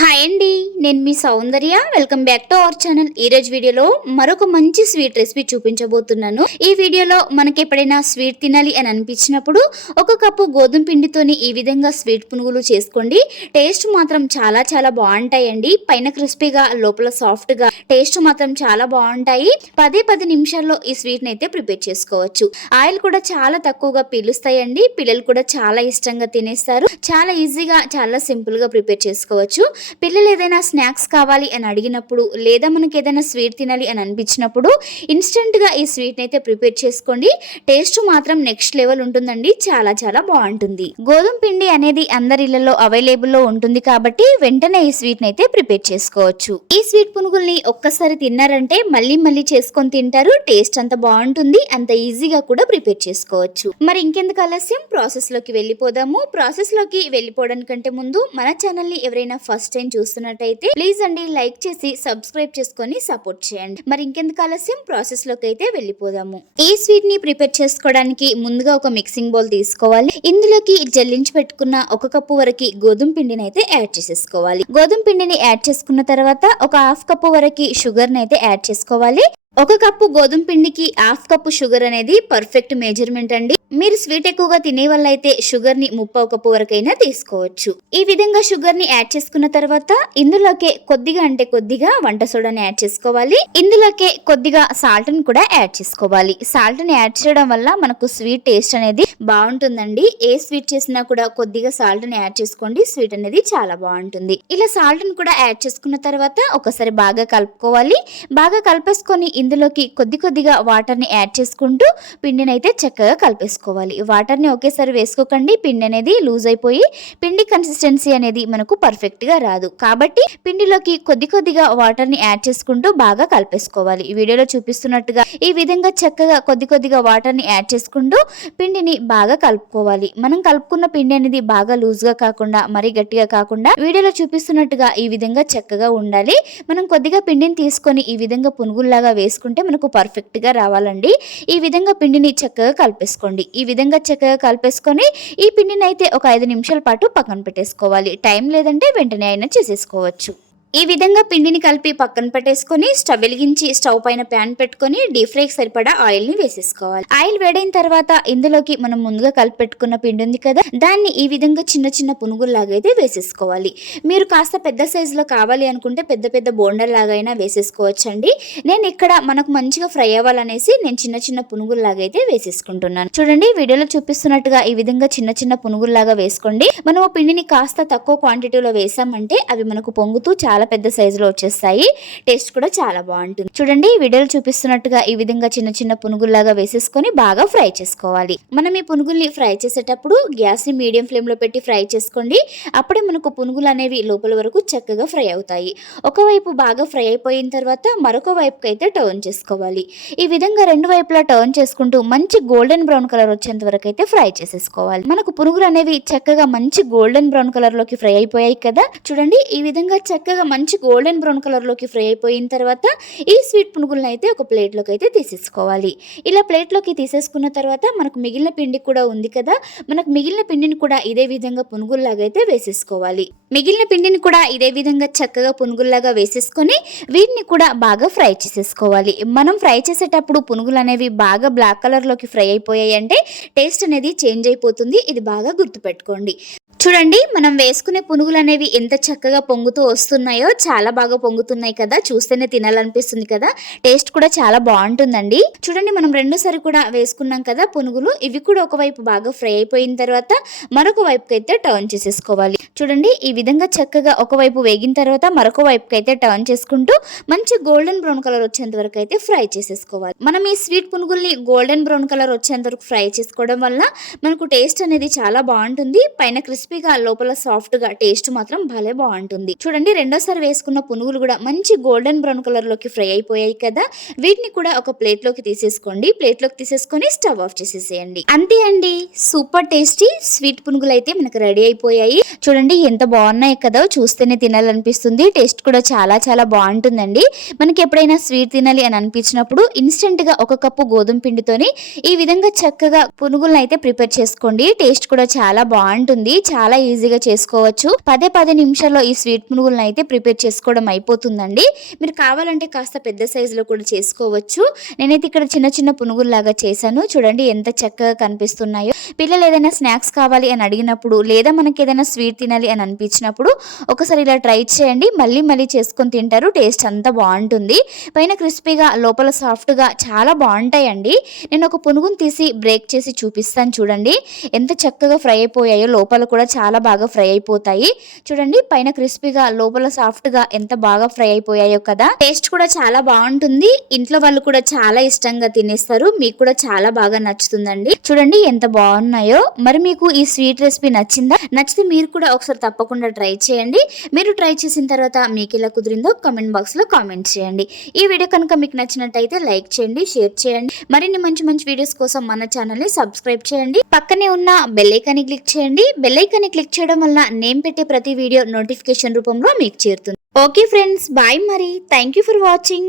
Hi అండి నేను మీ Soundarya. Welcome back to our channel. ఈ రోజు వీడియోలో మరొక మంచి స్వీట్ రెసిపీ చూపించబోతున్నాను. ఈ వీడియోలో మనకి ఎప్పుడైనా స్వీట్ తినాలి అని అనిపించినప్పుడు ఒక కప్పు గోధుమ పిండితోని ఈ విధంగా స్వీట్ పునుగులు చేసుకోండి. టేస్ట్ మాత్రం చాలా చాలా బాగుంటాయండి. పైన క్రిస్పీగా లోపల సాఫ్ట్గా టేస్ట్ మాత్రం చాలా బాగుంటాయి. పదే పది నిమిషాల్లో ఈ స్వీట్ అయితే ప్రిపేర్ చేసుకోవచ్చు. ఆయిల్ కూడా చాలా తక్కువగా పీలుస్తాయండి. పిల్లలు కూడా చాలా ఇష్టంగా తినేస్తారు. చాలా ఈజీగా చాలా సింపుల్గా ప్రిపేర్ చేసుకోవచ్చు. పిల్లలు ఏదైనా స్నాక్స్ కావాలి అని అడిగినప్పుడు లేదా మనకి ఏదైనా స్వీట్ తినాలి అని అనిపించినప్పుడు ఇన్స్టెంట్గా ఈ స్వీట్ని అయితే ప్రిపేర్ చేసుకోండి. టేస్ట్ మాత్రం నెక్స్ట్ లెవెల్ ఉంటుందండి. చాలా చాలా బాగుంటుంది. గోధుమ పిండి అనేది అందరి ఇళ్ళలో అవైలబుల్లో ఉంటుంది కాబట్టి వెంటనే ఈ స్వీట్ని అయితే ప్రిపేర్ చేసుకోవచ్చు. ఈ స్వీట్ పునుగుల్ని ఒక్కసారి తిన్నారంటే మళ్ళీ మళ్ళీ చేసుకొని తింటారు. టేస్ట్ అంత బాగుంటుంది. అంత ఈజీగా కూడా ప్రిపేర్ చేసుకోవచ్చు. మరి ఇంకెందుకు ఆలస్యం? ప్రాసెస్లోకి వెళ్ళిపోదాము. ప్రాసెస్లోకి వెళ్ళిపోవడానికంటే ముందు మన ఛానల్ని ఎవరైనా ఫస్ట్ టైం చూస్తున్నట్టయితే ప్లీజ్ అండి లైక్ చేసి సబ్స్క్రైబ్ చేసుకొని సపోర్ట్ చేయండి. మరి ఇంకెందుకు ఆలస్యం? ప్రాసెస్లోకి అయితే వెళ్ళిపోదాము. ఈ స్వీట్ని ప్రిపేర్ చేసుకోవడానికి ముందుగా ఒక మిక్సింగ్ బౌల్ తీసుకోవాలి. ఇందులోకి జల్లించి పెట్టుకున్న ఒక కప్పు వరకు గోధుమ పిండిని అయితే యాడ్ చేసేసుకోవాలి. గోధుమ పిండిని యాడ్ చేసుకున్న తర్వాత ఒక హాఫ్ కప్పు వరకు షుగర్ని అయితే యాడ్ చేసుకోవాలి. ఒక కప్పు గోధుమ పిండికి హాఫ్ కప్పు షుగర్ అనేది పర్ఫెక్ట్ మెజర్మెంట్ అండి. మీరు స్వీట్ ఎక్కువగా తినే వల్ల అయితే షుగర్ని ముప్పావు కప్పు వరకైనా తీసుకోవచ్చు. ఈ విధంగా షుగర్ని యాడ్ చేసుకున్న తర్వాత ఇందులోకే కొద్దిగా అంటే కొద్దిగా వంట సోడాని యాడ్ చేసుకోవాలి. ఇందులోకే కొద్దిగా సాల్ట్ని కూడా యాడ్ చేసుకోవాలి. సాల్ట్ని యాడ్ చేయడం వల్ల మనకు స్వీట్ టేస్ట్ అనేది బాగుంటుందండి. ఏ స్వీట్ చేసినా కూడా కొద్దిగా సాల్ట్ని యాడ్ చేసుకోండి. స్వీట్ అనేది చాలా బాగుంటుంది. ఇలా సాల్ట్ని కూడా యాడ్ చేసుకున్న తర్వాత ఒకసారి బాగా కలుపుకోవాలి. బాగా కలిపేసుకొని ఇందులోకి కొద్ది కొద్దిగా వాటర్ని యాడ్ చేసుకుంటూ పిండిని అయితే చక్కగా కలిపేసుకోవాలి. వాటర్ని ఒకేసారి వేసుకోకండి. పిండి అనేది లూజ్ అయిపోయి పిండి కన్సిస్టెన్సీ అనేది మనకు పర్ఫెక్ట్గా రాదు. కాబట్టి పిండిలోకి కొద్ది కొద్దిగా వాటర్ని యాడ్ చేసుకుంటూ బాగా కలిపేసుకోవాలి. వీడియోలో చూపిస్తున్నట్టుగా ఈ విధంగా చక్కగా కొద్ది కొద్దిగా వాటర్ని యాడ్ చేసుకుంటూ పిండిని బాగా కలుపుకోవాలి. మనం కలుపుకున్న పిండి అనేది బాగా లూజ్గా కాకుండా మరీ గట్టిగా కాకుండా వీడియోలో చూపిస్తున్నట్టుగా ఈ విధంగా చక్కగా ఉండాలి. మనం కొద్దిగా పిండిని తీసుకొని ఈ విధంగా పునుగుల్లాగా వేసుకుంటే మనకు పర్ఫెక్ట్గా రావాలండి. ఈ విధంగా పిండిని చక్కగా కలిపేసుకోండి. ఈ విధంగా చక్కగా కలిపేసుకొని ఈ పిండిని అయితే ఒక ఐదు నిమిషాల పాటు పక్కన పెట్టేసుకోవాలి. టైం లేదంటే వెంటనే అయినా చేసేసుకోవచ్చు. ఈ విధంగా పిండిని కలిపి పక్కన పెట్టేసుకొని స్టవ్ వెలిగించి స్టవ్ పైన ప్యాన్ పెట్టుకొని డీప్ ఫ్రైకి సరిపడా ఆయిల్ని వేసేసుకోవాలి. ఆయిల్ వేడైన తర్వాత ఇందులోకి మనం ముందుగా కలిపి పెట్టుకున్న పిండి ఉంది కదా దాన్ని ఈ విధంగా చిన్న చిన్న పునుగుల్లాగా అయితే వేసేసుకోవాలి. మీరు కాస్త పెద్ద సైజులో కావాలి అనుకుంటే పెద్ద పెద్ద బోండర్ లాగైనా వేసేసుకోవచ్చండి. నేను ఇక్కడ మనకు మంచిగా ఫ్రై అవ్వాలనేసి నేను చిన్న చిన్న పునుగుల్లాగా అయితే వేసేసుకుంటున్నాను. చూడండి వీడియోలో చూపిస్తున్నట్టుగా ఈ విధంగా చిన్న చిన్న పునుగుల్లాగా వేసుకోండి. మనం పిండిని కాస్త తక్కువ క్వాంటిటీలో వేసామంటే అవి మనకు పొంగుతూ చాలా చాలా పెద్ద సైజులో వచ్చేస్తాయి. టేస్ట్ కూడా చాలా బాగుంటుంది. చూడండి ఈ వీడియోలో చూపిస్తున్నట్టుగా ఈ విధంగా చిన్న చిన్న పునుగుల్లాగా వేసేసుకొని బాగా ఫ్రై చేసుకోవాలి. మనం ఈ పునుగుల్ని ఫ్రై చేసేటప్పుడు గ్యాస్ని మీడియం ఫ్లేమ్లో పెట్టి ఫ్రై చేసుకోండి. అప్పుడే మనకు పునుగులు అనేవి లోపల వరకు చక్కగా ఫ్రై అవుతాయి. ఒకవైపు బాగా ఫ్రై అయిపోయిన తర్వాత మరొక వైపుకి అయితే టర్న్ చేసుకోవాలి. ఈ విధంగా రెండు వైపులా టర్న్ చేసుకుంటూ మంచి గోల్డెన్ బ్రౌన్ కలర్ వచ్చేంత వరకు అయితే ఫ్రై చేసేసుకోవాలి. మనకు పునుగులు అనేవి చక్కగా మంచి గోల్డెన్ బ్రౌన్ కలర్లోకి ఫ్రై అయిపోయాయి కదా. చూడండి ఈ విధంగా చక్కగా మంచి గోల్డెన్ బ్రౌన్ కలర్లోకి ఫ్రై అయిపోయిన తర్వాత ఈ స్వీట్ పునుగులను అయితే ఒక ప్లేట్లోకి అయితే తీసేసుకోవాలి. ఇలా ప్లేట్లోకి తీసేసుకున్న తర్వాత మనకు మిగిలిన పిండి కూడా ఉంది కదా మనకు మిగిలిన పిండిని కూడా ఇదే విధంగా పునుగుల్లాగా అయితే వేసేసుకోవాలి. మిగిలిన పిండిని కూడా ఇదే విధంగా చక్కగా పునుగుల్లాగా వేసేసుకొని వీటిని కూడా బాగా ఫ్రై చేసేసుకోవాలి. మనం ఫ్రై చేసేటప్పుడు పునుగులు అనేవి బాగా బ్లాక్ కలర్లోకి ఫ్రై అయిపోయాయి అంటే టేస్ట్ అనేది చేంజ్ అయిపోతుంది. ఇది బాగా గుర్తుపెట్టుకోండి. చూడండి మనం వేసుకునే పునుగులు అనేవి ఎంత చక్కగా పొంగుతూ వస్తున్నాయో. చాలా బాగా పొంగుతున్నాయి కదా. చూస్తేనే తినాలనిపిస్తుంది కదా. టేస్ట్ కూడా చాలా బాగుంటుందండి. చూడండి మనం రెండోసారి కూడా వేసుకున్నాం కదా పునుగులు. ఇవి కూడా ఒకవైపు బాగా ఫ్రై అయిపోయిన తర్వాత మరొక వైపుకి అయితే టర్న్ చేసేసుకోవాలి. చూడండి ఈ విధంగా చక్కగా ఒకవైపు వేగిన తర్వాత మరొక వైపుకి అయితే టర్న్ చేసుకుంటూ మంచి గోల్డెన్ బ్రౌన్ కలర్ వచ్చేంత వరకు అయితే ఫ్రై చేసేసుకోవాలి. మనం ఈ స్వీట్ పునుగుల్ని గోల్డెన్ బ్రౌన్ కలర్ వచ్చేంత వరకు ఫ్రై చేసుకోవడం వల్ల మనకు టేస్ట్ అనేది చాలా బాగుంటుంది. పైన క్రిస్పీగా లోపల సాఫ్ట్గా టేస్ట్ మాత్రం భలే బాగుంటుంది. చూడండి రెండోసారి ఒక్కసారి వేసుకున్న పునుగులు కూడా మంచి గోల్డెన్ బ్రౌన్ కలర్లోకి ఫ్రై అయిపోయాయి కదా. వీటిని కూడా ఒక ప్లేట్లోకి తీసేసుకోండి. ప్లేట్లోకి తీసేసుకొని స్టవ్ ఆఫ్ చేసేసేయండి. అంతే అండి. సూపర్ టేస్టీ స్వీట్ పునుగులు అయితే మనకు రెడీ అయిపోయాయి. చూడండి ఎంత బాగున్నాయి కదా. చూస్తేనే తినాలనిపిస్తుంది. టేస్ట్ కూడా చాలా చాలా బాగుంటుందండి. మనకి ఎప్పుడైనా స్వీట్ తినాలి అని అనిపించినప్పుడు ఇన్స్టెంట్గా ఒక కప్పు గోధుమ పిండితోని ఈ విధంగా చక్కగా పునుగులను అయితే ప్రిపేర్ చేసుకోండి. టేస్ట్ కూడా చాలా బాగుంటుంది. చాలా ఈజీగా చేసుకోవచ్చు. పదే పదే నిమిషాల్లో ఈ స్వీట్ పునుగులను అయితే ప్రిపేర్ ప్రిపేర్ చేసుకోవడం అయిపోతుందండి. మీరు కావాలంటే కాస్త పెద్ద సైజులో కూడా చేసుకోవచ్చు. నేనైతే ఇక్కడ చిన్న చిన్న పునుగుల్లాగా చేశాను. చూడండి ఎంత చక్కగా కనిపిస్తున్నాయో. పిల్లలు ఏదైనా స్నాక్స్ కావాలి అని అడిగినప్పుడు లేదా మనకి ఏదైనా స్వీట్ తినాలి అని అనిపించినప్పుడు ఒకసారి ఇలా ట్రై చేయండి. మళ్ళీ మళ్ళీ చేసుకొని తింటారు. టేస్ట్ అంతా బాగుంటుంది. పైన క్రిస్పీగా లోపల సాఫ్ట్గా చాలా బాగుంటాయండి. నేను ఒక పునుగును తీసి బ్రేక్ చేసి చూపిస్తాను చూడండి. ఎంత చక్కగా ఫ్రై అయిపోయాయో. లోపల కూడా చాలా బాగా ఫ్రై అయిపోతాయి. చూడండి పైన క్రిస్పీగా లోపల సాఫ్ట్గా ఎంత బాగా ఫ్రై అయిపోయాయో కదా. టేస్ట్ కూడా చాలా బాగుంటుంది. ఇంట్లో వాళ్ళు కూడా చాలా ఇష్టంగా తినేస్తారు. మీకు కూడా చాలా బాగా నచ్చుతుందండి. చూడండి ఎంత బాగున్నాయో. మరి మీకు ఈ స్వీట్ రెసిపీ నచ్చిందా? నచ్చితే మీరు కూడా ఒకసారి తప్పకుండా ట్రై చేయండి. మీరు ట్రై చేసిన తర్వాత మీకు ఎలా కుదిరిందో కామెంట్ బాక్స్లో కామెంట్ చేయండి. ఈ వీడియో కనుక మీకు నచ్చినట్టయితే లైక్ చేయండి షేర్ చేయండి. మరిన్ని మంచి మంచి వీడియోస్ కోసం మన ఛానల్ని సబ్స్క్రైబ్ చేయండి. పక్కనే ఉన్న బెల్లైకాన్ని క్లిక్ చేయండి. బెల్లైకాన్ని క్లిక్ చేయడం వల్ల నేను పెట్టే ప్రతి వీడియో నోటిఫికేషన్ రూపంలో మీకు చేరుతుంది. ఓకే ఫ్రెండ్స్ బాయ్ మరి థ్యాంక్ యూ ఫర్ వాచింగ్